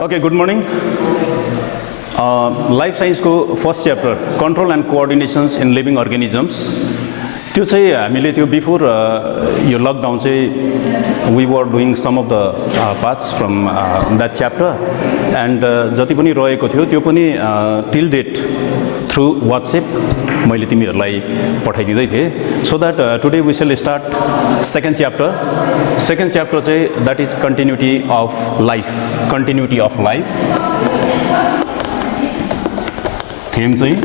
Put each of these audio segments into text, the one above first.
Okay, good morning. Life science को first chapter, control and coordinations in living organisms. त्यो चाहिँ हामीले त्यो before यो lockdown चाहिँ we were doing some of the parts from that chapter and जति पनि रहेको थियो त्यो पनि till date through WhatsApp मैले तिमीहरूलाई पठाइदिँदै थिएँ so that today we shall start second chapter चाहिँ that is continuity of life theme चाहिँ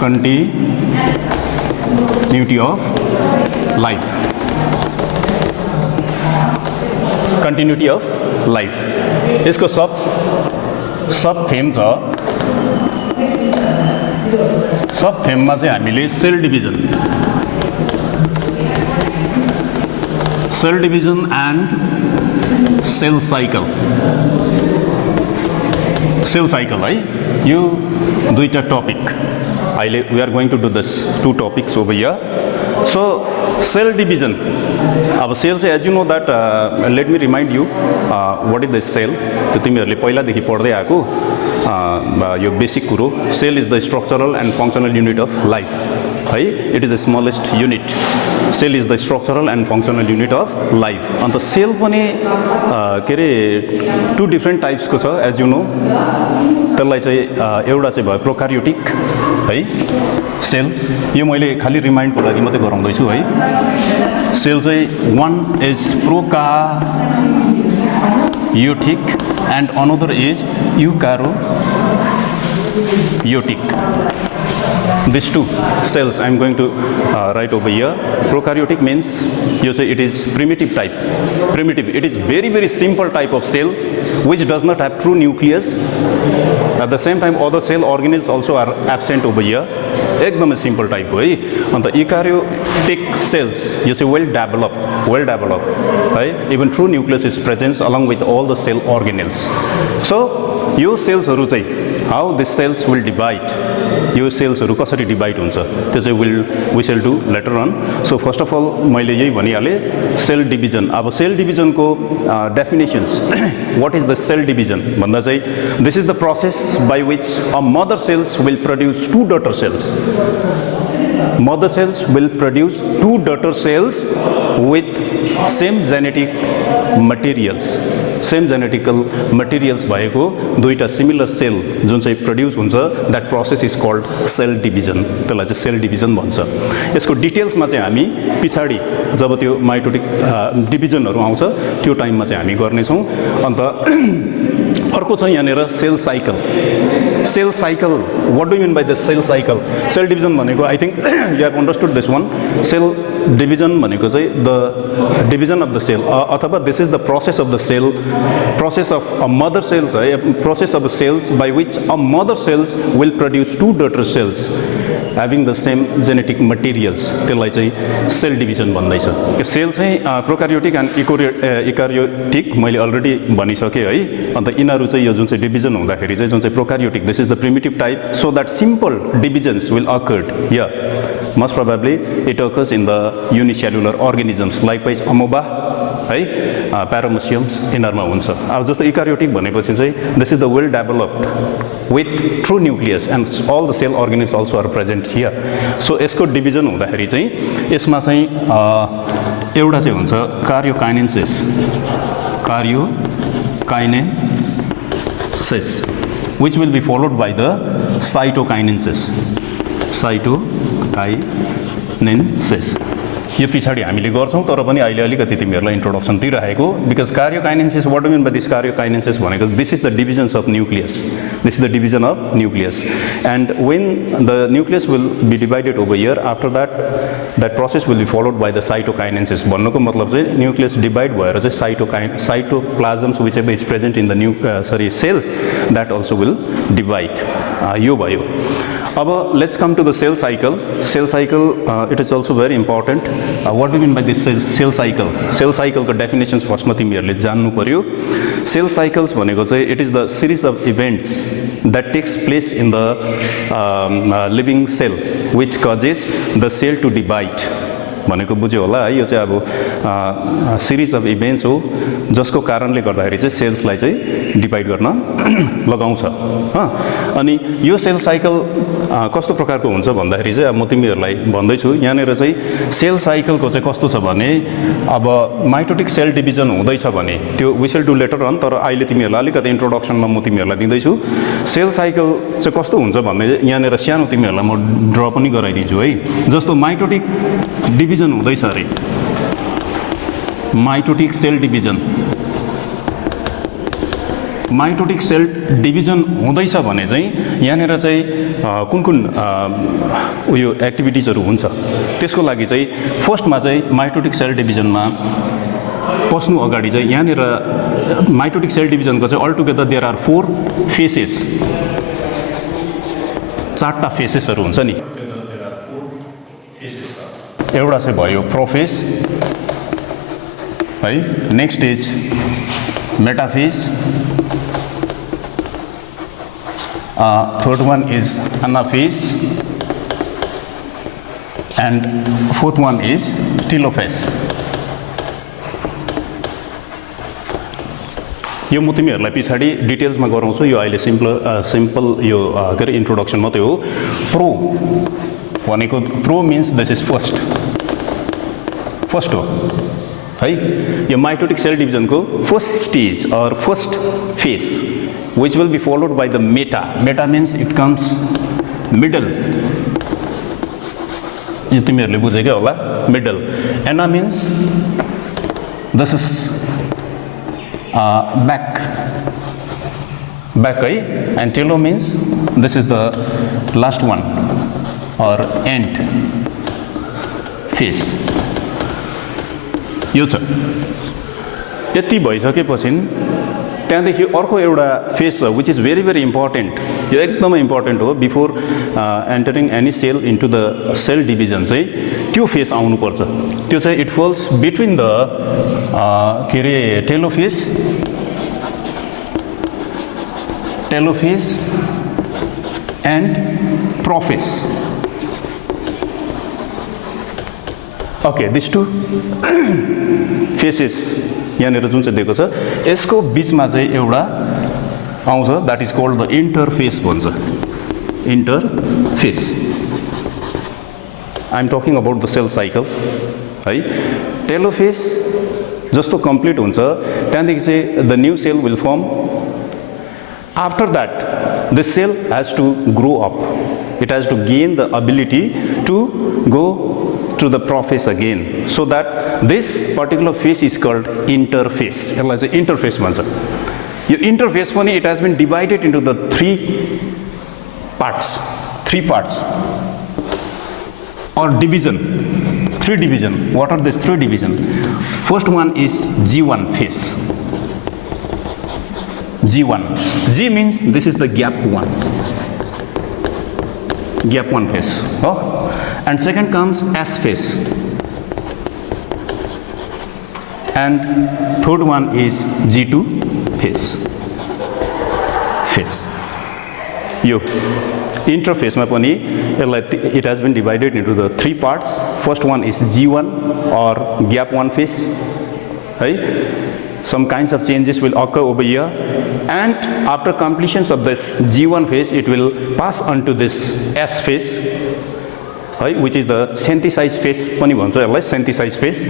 continuity of life यसको सब थीम छ सब थीममा चाहिँ हामीले cell division and cell cycle है यो दुईटा टपिक अहिले we are going to do this two topics over here. So cell division, अब सेल चाहिँ as you know that let me remind you what is the cell त्यो तिमीहरूले पहिलादेखि पढ्दै आएको यो बेसिक कुरो cell is the structural and functional unit of life है it is the smallest unit cell is the structural and functional unit of life अन्त cell पनि के अरे टु डिफ्रेन्ट टाइप्सको छ एज यु नो त्यसलाई चाहिँ एउटा चाहिँ भयो प्रोकार्योटिक है सेल यो मैले खालि रिमाइन्डको लागि मात्रै गराउँदैछु है सेल चाहिँ one is prokaryotic and another is eukaryotic. These two cells I am going to write over here. Prokaryotic means you say it is primitive. It is very simple type of cell which does not have true nucleus. At the same time other cell organelles also are absent over here. एकदमै simple type हो है अन्त eukaryotic cells you say well developed है even true nucleus is present along with all the cell organelles. So यो सेल्सहरु चाहिँ how these cells will divide यो सेल्सहरु कसरी divide हुन्छ त्यो चाहिँ we shall do later on. So first of all मैले यही भनिहाले सेल डिभिजन अब sale डिभिजनको definitions what is the cell division भन्दा चाहिँ this is the process by which a mother cells will produce two daughter cells. Mother cells will produce two daughter cells with same genetical materials भएको दुईटा similar sale जुन चाहिँ produce हुन्छ that process is called cell division त्यसलाई चाहिँ sale division भन्छ. यसको डिटेल्समा चाहिँ हामी पछाडि जब त्यो माइटोटिक डिभिजनहरु आउँछ त्यो टाइममा चाहिँ हामी गर्नेछौँ. अन्त अर्को चाहिँ यहाँनिर cell cycle what do you mean by the cell cycle cell division भनेको I think you have understood this one cell division भनेको चाहिँ the division of the cell अथवा this is the process of the cell process of a mother cells है process of cells by which a mother cells will produce two daughter cells having the same genetic materials त्यसलाई चाहिँ sale division भन्दैछ. यो sale चाहिँ prokaryotic and eukaryotic मैले already भनिसकेँ है अन्त यिनीहरू चाहिँ यो जुन चाहिँ डिभिजन हुँदाखेरि चाहिँ जुन चाहिँ prokaryotic this is the primitive type so that simple divisions will occurred here most probably it occurs in the unicellular organisms likewise amoeba है प्यारामोसियम्स यिनीहरूमा हुन्छ. अब जस्तो eukaryotic भनेपछि चाहिँ this is the well developed with true nucleus and all the cell organelles also are present here. So यसको division हुँदाखेरि चाहिँ यसमा चाहिँ एउटा चाहिँ हुन्छ कार्योकाइनेन्सिस which will be followed by the cytokinesis. यो पछाडि हामीले गर्छौं तर पनि अहिले अलिकति तिमीहरूलाई इन्ट्रोडक्सन दिइराखेको because karyokinesis what do mean by this karyokinesis भनेको this is the divisions of nucleus and when the nucleus will be divided over here after that process will be followed by the cytokinesis भन्नुको मतलब चाहिँ nucleus divide भएर चाहिँ cytoplasms which ever is present in the cells that also will divide. यो भयो. अब let's come to the cell cycle. Cell cycle it is also very important. What do you mean by this cell cycle? Cell cycle को definitions first मा तिमीहरूले जान्नु पर्यो. Cell cycles भनेको चाहिँ it is the series of events that takes place in the living cell which causes the cell to divide. भनेको बुझ्यो होला है। यो चाहिँ अब सिरिज अफ इभेन्ट्स हो जसको कारणले गर्दाखेरि चाहिँ सेल्सलाई चाहिँ डिभाइड गर्न लगाउँछ। अनि यो सेल साइकल कस्तो प्रकारको हुन्छ भन्दाखेरि चाहिँ अब म तिमीहरूलाई भन्दैछु यहाँनिर चाहिँ सेल साइकलको चाहिँ कस्तो छ भने अब माइटोटिक सेल डिभिजन हुँदैछ भने त्यो we will do later on, तर अहिले तिमीहरूलाई अलिकति इन्ट्रोडक्सनमा म तिमीहरूलाई दिँदैछु। सेल साइकल चाहिँ कस्तो हुन्छ भन्ने यहाँनिर सानो तिमीहरूलाई म ड्र पनि गराइदिन्छु है। जस्तो माइटोटिक डिभिजन हुँदैछ अरे, mitotic cell division, mitotic cell division हुँदैछ भने चाहिँ यहाँनिर चाहिँ कुन कुन उयो एक्टिभिटिजहरू हुन्छ त्यसको लागि चाहिँ फर्स्टमा चाहिँ माइटोटिक सेल डिभिजनमा पस्नु अगाडि चाहिँ यहाँनिर माइटोटिक सेल डिभिजनको चाहिँ all together there are 4 phases, 4टा फेसेसहरू हुन्छ नि। एउटा चाहिँ भयो प्रोफेस है, next is metaphase, third one is anaphase and fourth one is telophase. यो म तिमीहरूलाई पछाडि डिटेल्समा गराउँछु, यो अहिले सिम्पल यो के अरे इन्ट्रोडक्सन मात्रै हो। प्रो भनेको pro means this is first हो है। यो माइटोटिक सेल डिभिजनको first stage or first phase which will be followed by the meta. Meta means it comes middle, यो तिमीहरूले बुझेकै होला middle. Ana means this is back है, and telo means this is the last one or end phase। यो छ। यति भइसकेपछि त्यहाँदेखि अर्को एउटा फेज छ which is very very important, यो एकदमै इम्पोर्टेन्ट हो। Before entering any cell into the cell division चाहिँ त्यो फेज आउनुपर्छ। त्यो चाहिँ इट फल्स बिट्विन द के अरे telophase and prophase. Okay, this two phases यहाँनिर जुन चाहिँ दिएको छ यसको बिचमा चाहिँ एउटा आउँछ that is called the interphase भन्छ, interphase. I am talking about the cell cycle है। टेलोफेज जस्तो कम्प्लिट हुन्छ त्यहाँदेखि चाहिँ the new cell will form. After that the cell has to grow up, it has to gain the ability to go to the prophase again, so that this particular phase is called interphase। यसलाई चाहिँ interphase भन्छ। यो interphase पनि it has been divided into the 3 parts or division, 3 division। What are these 3 division? First one is G1 phase। G1, G means this is the gap 1 phase। And second comes S phase, and third one is G2 phase। यो interphase मा पनि यसलाई it has been divided into the 3 parts। First one is G1 or gap 1 phase है। Some kinds of changes will occur over here, and after completion of this G1 phase it will pass on to this S phase है, which is the synthesize phase पनि भन्छ यसलाई, synthesize phase।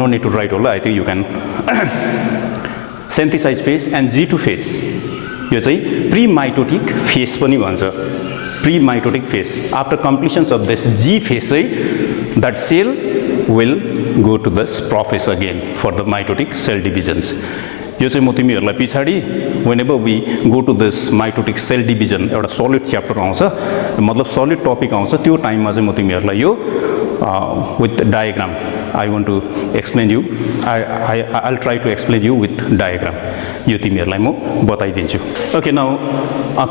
No need to write होला, I think you can synthesize phase। and G2 phase यो चाहिँ pre-mitotic phase पनि भन्छ, pre-mitotic phase। after completion of this G phase चाहिँ that cell will go to this prophase again for the mitotic cell divisions। यो चाहिँ म तिमीहरूलाई पछाडि whenever we go to this mitotic cell division एउटा solid chapter आउँछ, मतलब solid topic आउँछ, त्यो टाइममा चाहिँ म तिमीहरूलाई यो with diagram I want to explain you, I'll try to explain you with diagram। यो तिमीहरूलाई म बताइदिन्छु। Okay, now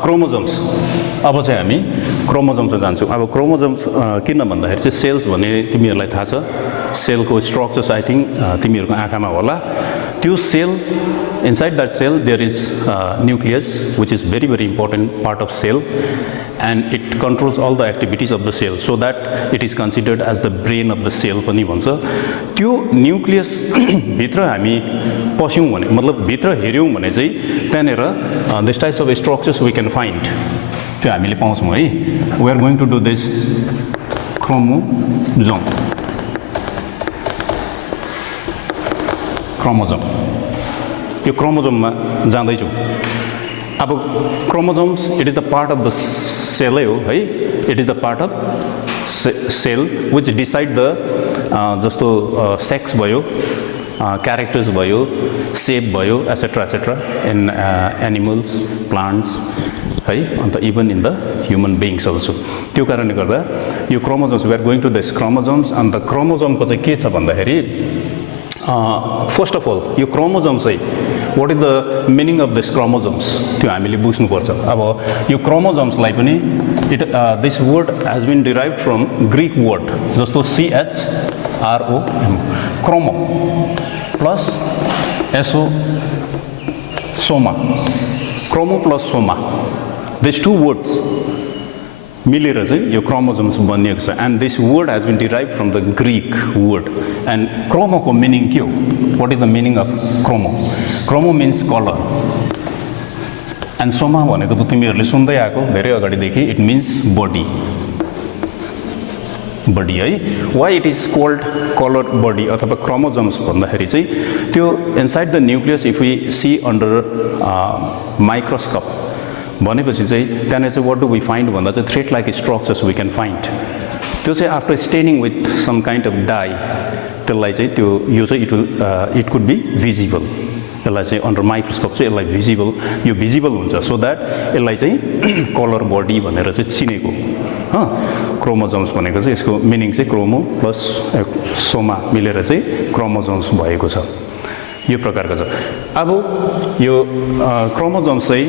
chromosomes. अब चाहिँ हामी क्रोमोजोम्स जान्छौँ। अब क्रोमोजोम्स किन भन्दाखेरि चाहिँ सेल्स भने तिमीहरूलाई थाहा छ, सेलको स्ट्रक्चर्स आई थिङ्क तिमीहरूको आँखामा होला। त्यो sale, inside that cell there is nucleus, which is very very important part of cell, and it controls all the activities of the cell, so that it is considered as the brain of the cell पनि भन्छ। त्यो nucleus भित्र हामी पस्यौं भने, मतलब भित्र हेर्यौं भने चाहिँ त्यहाँनेर this types of structures we can find, त्यो हामीले पाउँछौं है। We are going to do this chromosome, यो क्रोमोजोममा जाँदैछौँ। अब chromosomes it is the part of the सेलै हो है, it is the part of cell which decide the जस्तो सेक्स भयो, क्यारेक्टर्स भयो, सेप भयो, etcetera etcetera in animals, plants है, and even in the human beings also. त्यो कारणले गर्दा यो chromosomes, we are going to this chromosomes. And क्रोमोजोमको चाहिँ के छ भन्दाखेरि फर्स्ट अफ अल यो क्रोमोजोम चाहिँ what is the meaning of this chromosomes त्यो हामीले बुझ्नुपर्छ। अब यो क्रोमोजोम्सलाई पनि this word has been derive from Greek word, जस्तो CHROM, chromo plus S O soma, chromo plus soma, this two words मिलेर चाहिँ यो क्रोमोजोम्स बनिएको छ। And this word has been derive from the Greek word. And क्रोमोको meaning के हो? What is the meaning of chromo? Chromo means colour. And soma भनेको त तिमीहरूले सुन्दै आएको धेरै अगाडिदेखि, इट मिन्स बडी, बडी है। Why it is called colour body अथवा क्रोमोजोम्स भन्दाखेरि चाहिँ त्यो inside the nucleus if we see under microscope भनेपछि चाहिँ त्यहाँनिर चाहिँ वाट डु वी फाइन्ड भन्दा चाहिँ thread like structures we can find. त्यो चाहिँ after staining with some kind of dye, त्यसलाई चाहिँ त्यो यो चाहिँ इट कुड बी भिजिबल। यसलाई चाहिँ अन्डर माइक्रोस्कोप चाहिँ यसलाई भिजिबल, यो भिजिबल हुन्छ, सो द्याट यसलाई चाहिँ कलर बडी भनेर चाहिँ चिनेको। क्रोमोजोम्स भनेको चाहिँ यसको मिनिङ चाहिँ क्रोमो प्लस सोमा मिलेर चाहिँ क्रोमोजोम्स भएको छ, यो प्रकारको छ। अब यो क्रोमोजोम्स चाहिँ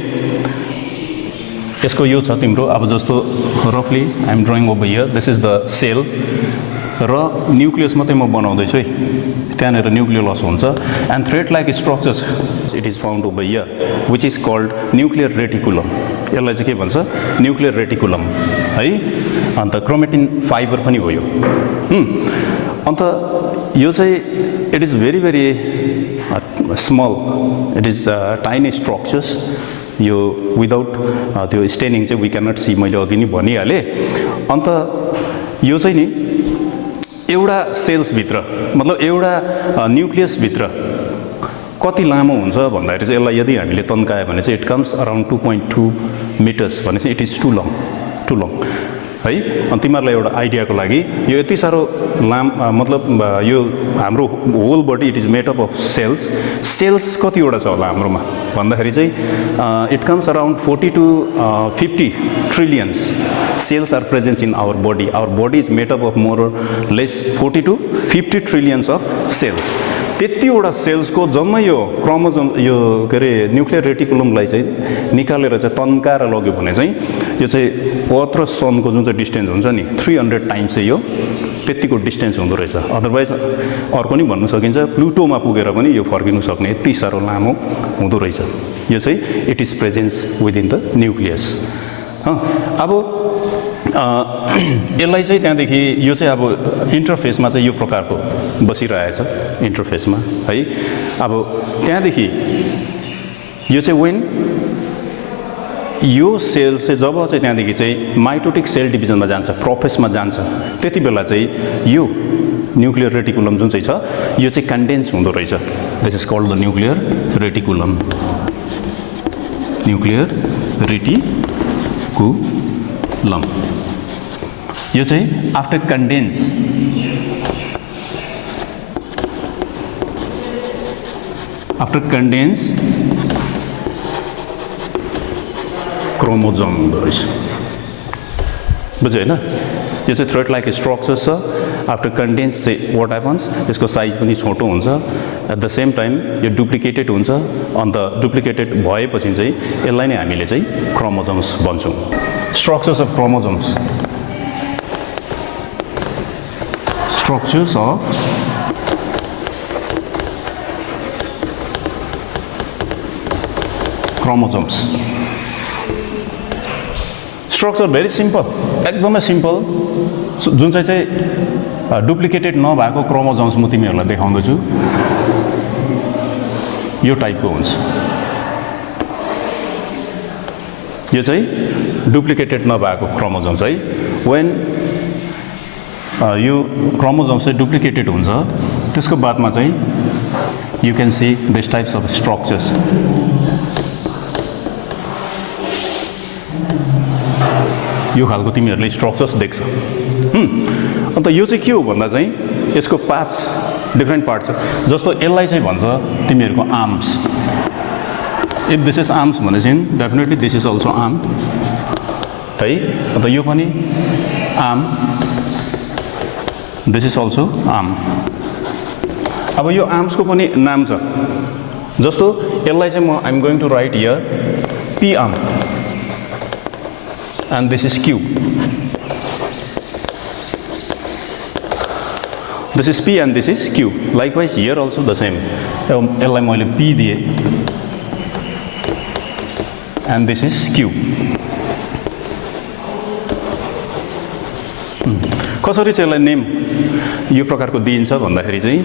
यसको यो छ तिम्रो, अब जस्तो रफली I am drawing over here, this is the cell र न्युक्लियस मात्रै म बनाउँदैछु है, त्यहाँनिर न्युक्लियोलस हुन्छ। And thread like structures it is found over here which is called nuclear reticulum. यसलाई चाहिँ के भन्छ? न्युक्लियर रेटिकुलम है। अन्त क्रोमेटिन फाइबर पनि हो यो। अन्त यो चाहिँ it is very very small, it is tiny structures. यो विदाउट त्यो स्टेनिङ चाहिँ वी क्यान नट सी, मैले अघि नै भनिहालेँ। अन्त यो चाहिँ नि एउटा सेल्सभित्र, मतलब एउटा न्युक्लियसभित्र कति लामो हुन्छ भन्दाखेरि चाहिँ यसलाई यदि हामीले तन्कायो भने चाहिँ इट कम्स अराउन्ड 2.2 मिटर्स भने चाहिँ इट इज टु लङ है। अनि तिमीहरूलाई एउटा आइडियाको लागि यो यति साह्रो मतलब यो हाम्रो whole body it is made up cells. Cells कतिवटा छ होला हाम्रोमा भन्दाखेरि चाहिँ it comes around 40 to 50 trillions cells are presence in our body. Our body is made up more less 40 to 50 trillions of cells. त्यतिवटा सेल्सको जम्मै यो क्रोमोजोम, यो के अरे न्युक्लियर रेटिकुलमलाई चाहिँ निकालेर चाहिँ तन्काएर लग्यो भने चाहिँ यो चाहिँ अर्थ र सनको जुन चाहिँ डिस्टेन्स हुन्छ नि 300 टाइम्स चाहिँ यो त्यतिको डिस्टेन्स हुँदो रहेछ। अदरवाइज अर्को नि भन्नु सकिन्छ प्लुटोमा पुगेर पनि यो फर्किनु सक्ने यति साह्रो लामो हुँदो रहेछ। यो चाहिँ it is presence within the nucleus. अब यसलाई चाहिँ त्यहाँदेखि यो चाहिँ अब इन्टरफेसमा चाहिँ यो प्रकारको बसिरहेछ इन्टरफेसमा है। अब त्यहाँदेखि यो चाहिँ वेन यो सेल चाहिँ जब चाहिँ त्यहाँदेखि चाहिँ माइटोटिक सेल डिभिजनमा जान्छ, प्रोफेसमा जान्छ, त्यति बेला चाहिँ यो न्युक्लियर रेटिकुलम जुन चाहिँ छ यो चाहिँ कन्डेन्स हुँदो रहेछ। This is called the nuclear reticulum. Nuclear reticulum यो चाहिँ आफ्टर कन्डेन्स क्रोमोजोम हुँदो रहेछ। बुझ्यो होइन? यो चाहिँ थ्रेड लाइक स्ट्रक्चर छ। आफ्टर कन्डेन्स चाहिँ वाट ह्यापन्स, यसको साइज पनि छोटो हुन्छ, एट द सेम टाइम यो डुप्लिकेटेड हुन्छ। अन्त डुप्लिकेटेड भएपछि चाहिँ यसलाई नै हामीले चाहिँ क्रोमोजोम्स भन्छौँ। Structures of chromosomes, structures of chromosomes. Structure very simple, एकदमै simple. जुन चाहिँ डुप्लिकेटेड नभएको क्रोमोसोम्स म तिमीहरूलाई देखाउँदैछु यो टाइपको हुन्छ यो चाहिँ डुप्लिकेटेड नभएको क्रोमोसोम्स है when यो क्रोमोसोम्स चाहिँ डुप्लिकेटेड हुन्छ त्यसको बादमा चाहिँ you can see this types of structures यो खालको तिमीहरूले स्ट्रक्चर्स देख्छ अन्त यो चाहिँ के हो भन्दा चाहिँ यसको 5 डिफरेन्ट पार्ट छ जस्तो यसलाई चाहिँ भन्छ तिमीहरूको arms if this is arms भनेपछि definitely this is also arm है अन्त यो पनि arm this is also arm अब यो आर्म्सको पनि नाम छ जस्तो यसलाई चाहिँ म I'm going to write here P arm and this is Q. This is P and this is Q. Likewise here also the same. L I मैले P दिए and this is Q. कसरी चाहिँ यसलाई नेम यो प्रकारको दिइन्छ भन्दाखेरि चाहिँ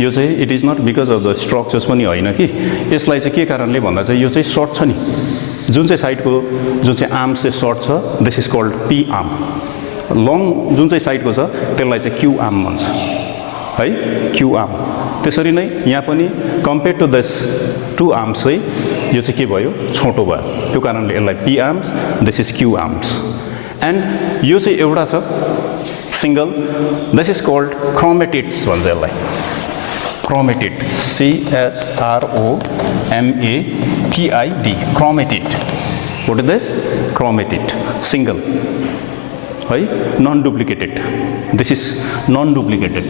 यो चाहिँ it is not because of the structures पनि होइन कि यसलाई चाहिँ के कारणले भन्दा चाहिँ यो चाहिँ सर्ट छ नि जुन चाहिँ साइडको जुन चाहिँ आर्म चाहिँ सर्ट छ this is called P arm long जुन चाहिँ साइडको छ त्यसलाई चाहिँ क्यू आर्म भन्छ है क्यू आर्म त्यसरी नै यहाँ पनि compare to this two arms चाहिँ यो चाहिँ के भयो छोटो भयो त्यो कारणले यसलाई P arms this is Q arms and यो चाहिँ एउटा छ single this is called chromatids भन्छ यसलाई chromatid CHROMATID chromatid what is this chromatid single है non duplicated this is non duplicated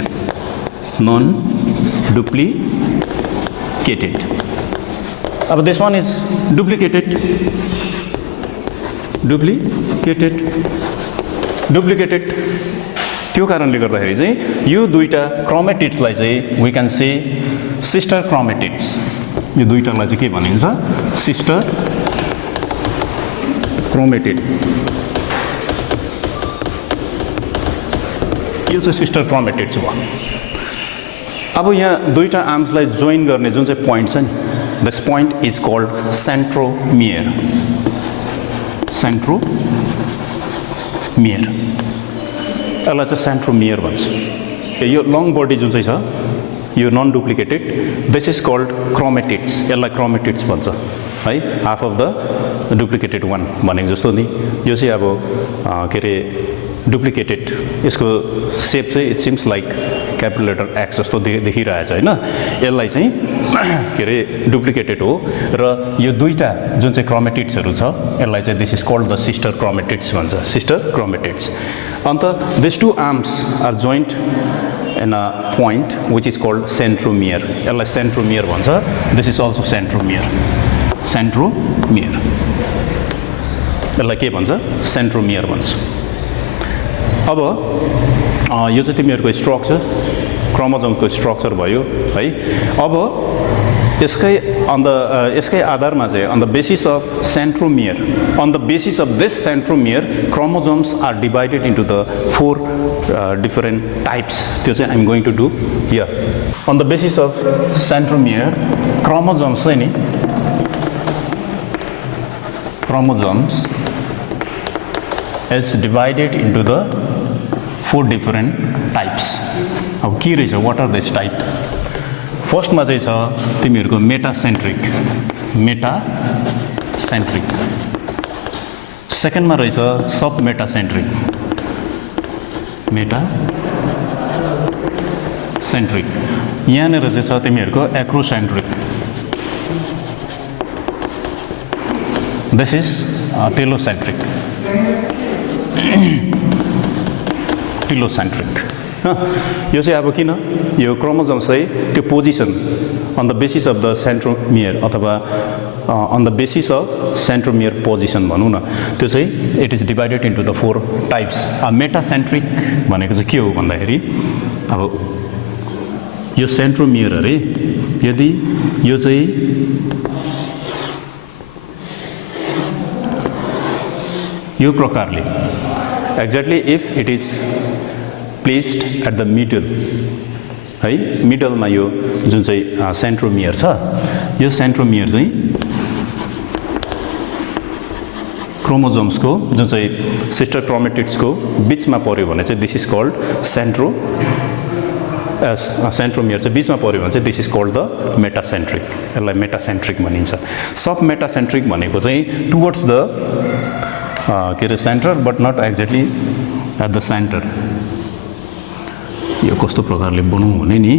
अब this one is duplicated त्यो कारणले गर्दाखेरि चाहिँ यो दुईटा क्रोमेटिड्सलाई चाहिँ we can say sister chromatids यो दुईटालाई चाहिँ के भनिन्छ सिस्टर क्रोमेटिड यो चाहिँ सिस्टर क्रोमेटिड्स भयो अब यहाँ दुईटा आर्म्सलाई जोइन गर्ने जुन चाहिँ पोइन्ट छ नि this point is called centromere यसलाई चाहिँ सेन्ट्रोमियर भन्छ यो लङ बडी जुन चाहिँ छ यो non duplicated this is called chromatids यसलाई क्रोमेटिड्स भन्छ है half of the duplicated one भनेको जस्तो नि यो चाहिँ अब के अरे डुप्लिकेटेड यसको सेप चाहिँ it seems like capital letter X जस्तो देखिरहेछ होइन यसलाई चाहिँ के अरे डुप्लिकेटेड हो र यो दुईटा जुन चाहिँ क्रोमेटिड्सहरू छ यसलाई चाहिँ this is called the sister chromatids भन्छ sister chromatids and this two arms are joint in a point which is called centromere यसलाई सेन्ट्रोमियर भन्छ दिस इज अल्सो सेन्ट्रोमियर यसलाई के भन्छ सेन्ट्रोमियर भन्छ अब यो चाहिँ तिमीहरूको स्ट्रक्चर क्रोमोसोम्सको स्ट्रक्चर भयो है अब यसकै आधारमा चाहिँ on the basis of centromere on the basis of this centromere chromosomes are divided into the 4 different types त्यो चाहिँ I'm going to do here on the basis of centromere chromosomes चाहिँ नि chromosomes is divided into the 4 different types. अब के रहेछ what are this type? First मा चाहिँ छ तिमीहरूको मेटासेन्ट्रिक सेकेन्ड मा रहेछ सब मेटासेन्ट्रिक यहाँनिर चाहिँ छ तिमीहरूको एक्रोसेन्ट्रिक दिस इज टेलोसेन्ट्रिक यो चाहिँ अब किन यो क्रोमोसोम्स चाहिँ त्यो position on the basis of the centromere अथवा on the basis of centromere position भनौँ न त्यो चाहिँ it is divided into the 4 types metacentric भनेको चाहिँ के हो भन्दाखेरि अब यो सेन्ट्रोमियर अरे यदि यो चाहिँ यो प्रकारले exactly if it is placed at the middle है मिडलमा यो जुन चाहिँ सेन्ट्रोमियर छ यो सेन्ट्रोमियर चाहिँ क्रोमोजोम्सको जुन चाहिँ सिस्टर क्रोमेटिड्सको बीचमा पर्यो भने चाहिँ दिस इज कल्ड सेन्ट्रोमियर चाहिँ बीचमा पर्यो भने चाहिँ दिस इज कल्ड द मेटासेन्ट्रिक यसलाई मेटासेन्ट्रिक भनिन्छ सब मेटासेन्ट्रिक भनेको चाहिँ टुवर्ड्स द के अरे centre but not exactly at the centre यो कस्तो प्रकारले बनाउँ भने नि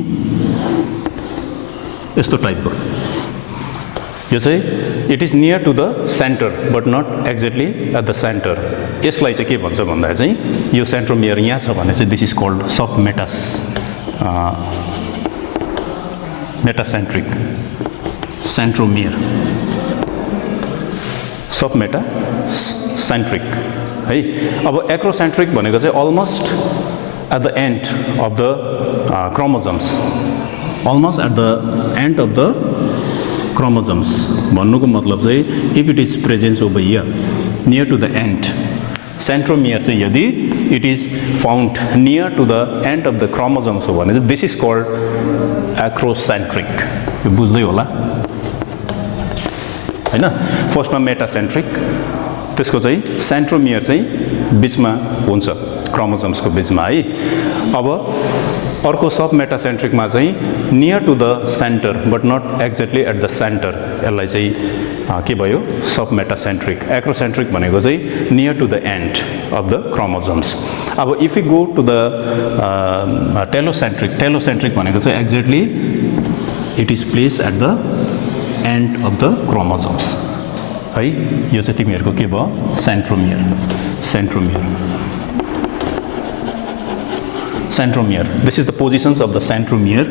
यस्तो टाइपको यो चाहिँ it is near to the centre but not exactly at the centre यसलाई चाहिँ के भन्छ भन्दा चाहिँ यो सेन्ट्रोमियर यहाँ छ भने चाहिँ दिस इज कल्ड सब मेटासेन्ट्रिक सेन्ट्रोमियर सब मेटासेन्ट्रिक है अब एक्रोसेन्ट्रिक भनेको चाहिँ almost at the end of the chromosomes almost at the end of the chromosomes भन्नुको मतलब चाहिँ if it is present over here near to the end centromere चाहिँ यदि it is found near to the end of the chromosomes हो भने चाहिँ this is called acrocentric यो बुझ्दै होला हैन फर्स्टमा मेटासेन्ट्रिक त्यसको चाहिँ सेन्ट्रोमियर चाहिँ बीचमा हुन्छ क्रोमोसोम्सको बीचमा है अब अर्को सब मेटासेन्ट्रिकमा चाहिँ near to the centre but not exactly at the centre यसलाई चाहिँ के भयो सब मेटासेन्ट्रिक एक्रोसेन्ट्रिक भनेको चाहिँ near to the end of the chromosomes अब if you go to the telocentric भनेको चाहिँ exactly it is place at the end of the chromosomes है यो चाहिँ तिमीहरूको के भयो centromere this is the positions of the centromere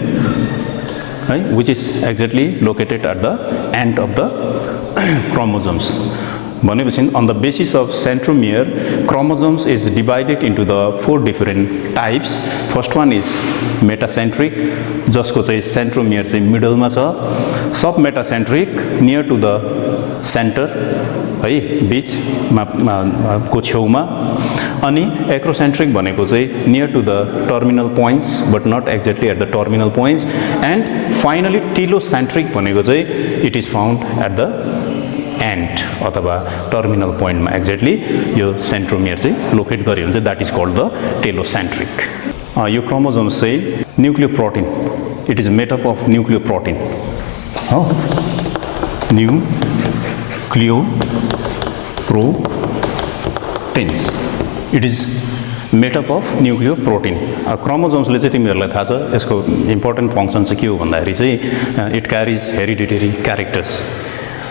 right which is exactly located at the end of the chromosomes भनेपछि on the basis of centromere chromosomes is divided into the 4 different types first one is metacentric जसको चाहिँ centromere चाहिँ मिडलमा छ sub metacentric near to the centre है बीचमा को छेउमा अनि एक्रोसेन्ट्रिक भनेको चाहिँ near to the terminal points but not exactly at the terminal points and finally telocentric भनेको चाहिँ it is found at the end अथवा टर्मिनल पोइन्टमा एक्ज्याक्टली यो सेन्ट्रोमियर चाहिँ लोकेट गर्यो भने चाहिँ that is called the telocentric यो क्रोमोसोम्स चाहिँ nucleoprotein it is made up of nucleoprotein हो nucleoproteins it is made up of न्युक्लियोप्रोटिन क्रोमोसोम्सले चाहिँ तिमीहरूलाई थाहा छ यसको इम्पोर्टेन्ट फङ्सन चाहिँ के हो भन्दाखेरि चाहिँ इट क्यारिज हेरिडिटरी क्यारेक्टर्स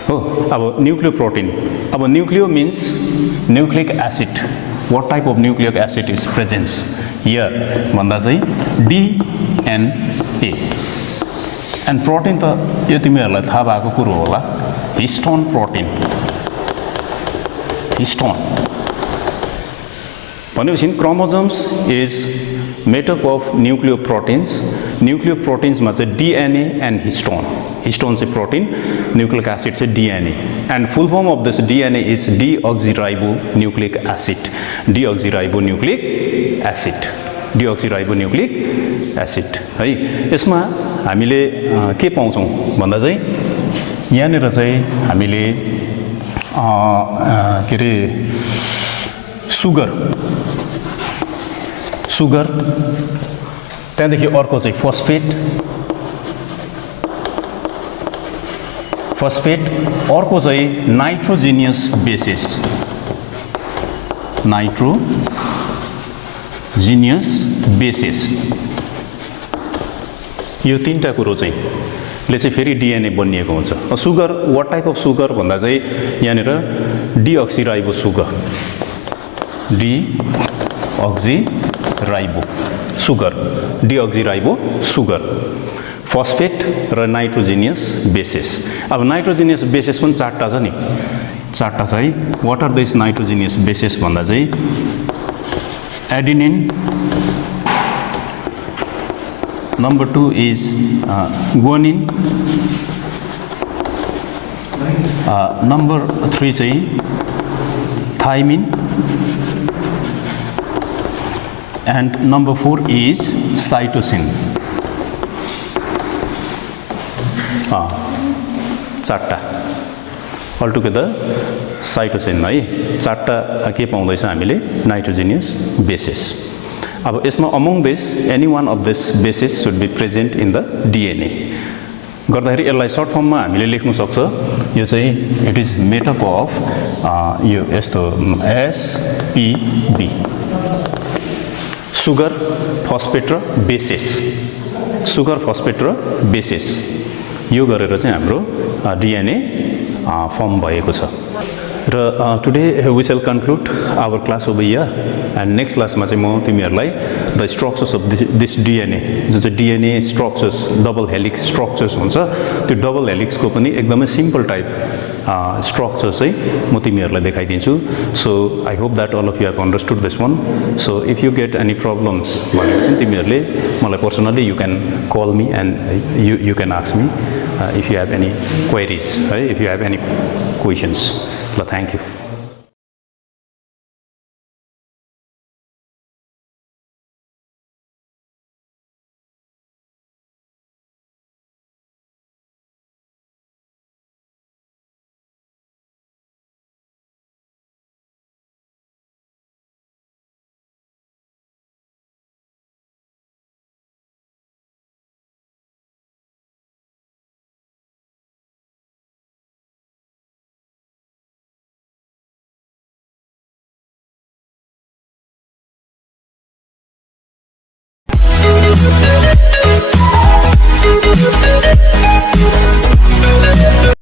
हो अब न्युक्लियोप्रोटिन अब nucleo means nucleic acid what type of nucleic acid is presence here भन्दा चाहिँ डिएनए एन्ड प्रोटिन त यो तिमीहरूलाई थाहा भएको कुरो होला हिस्टोन प्रोटिन हिस्टोन भनेपछि chromosomes is made up of न्युक्लियोप्रोटिन्समा चाहिँ डिएनए एन्ड हिस्टोन चाहिँ प्रोटिन न्युक्लिक एसिड चाहिँ DNA and full form of this DNA is deoxyribonucleic acid है यसमा हामीले के पाउँछौँ भन्दा चाहिँ यहाँनिर चाहिँ हामीले के अरे सुगर त्यहाँदेखि अर्को चाहिँ फस्फेट अर्को चाहिँ नाइट्रोजिनियस बेसेस यो तीनटा कुरो चाहिँ ले चाहिँ फेरि डिएनए बनिएको हुन्छ sugar what type of sugar भन्दा चाहिँ यहाँनिर डिअक्सिराइबो सुगर फस्फेट र नाइट्रोजिनियस बेसेस अब नाइट्रोजिनियस बेसेस पनि चारवटा छ नि चारवटा छ है what are this nitrogenous bases भन्दा चाहिँ adenine Number 2 is guanine. Number 3 चाहिँ thymine, and number 4 is cytosine. चारटा altogether cytosine है चारटा के पाउँदैछ हामीले नाइट्रोजेनियस बेसेस. अब यसमा among this any one of this bases should be present in the DNA. गर्दाखेरि यसलाई सर्ट फर्ममा हामीले लेख्न सक्छ. यो चाहिँ it is made up of यो यस्तो SPB सुगर फस्फेट र बेसेस. सुगर फस्फेट र बेसेस यो गरेर चाहिँ हाम्रो DNA फर्म भएको छ. र today we shall conclude our class over here and next क्लासमा चाहिँ म तिमीहरूलाई the structures of this DNA जुन चाहिँ DNA structures double helix structures हुन्छ त्यो डबल हेलिक्सको पनि एकदमै सिम्पल टाइप स्ट्रक्चर चाहिँ म तिमीहरूलाई देखाइदिन्छु. So I hope that all of you have understood this one. So if you get any problems भनेको चाहिँ तिमीहरूले मलाई personally you can call me and you can ask me if you have any queries, right? If you have any questions. Thank you.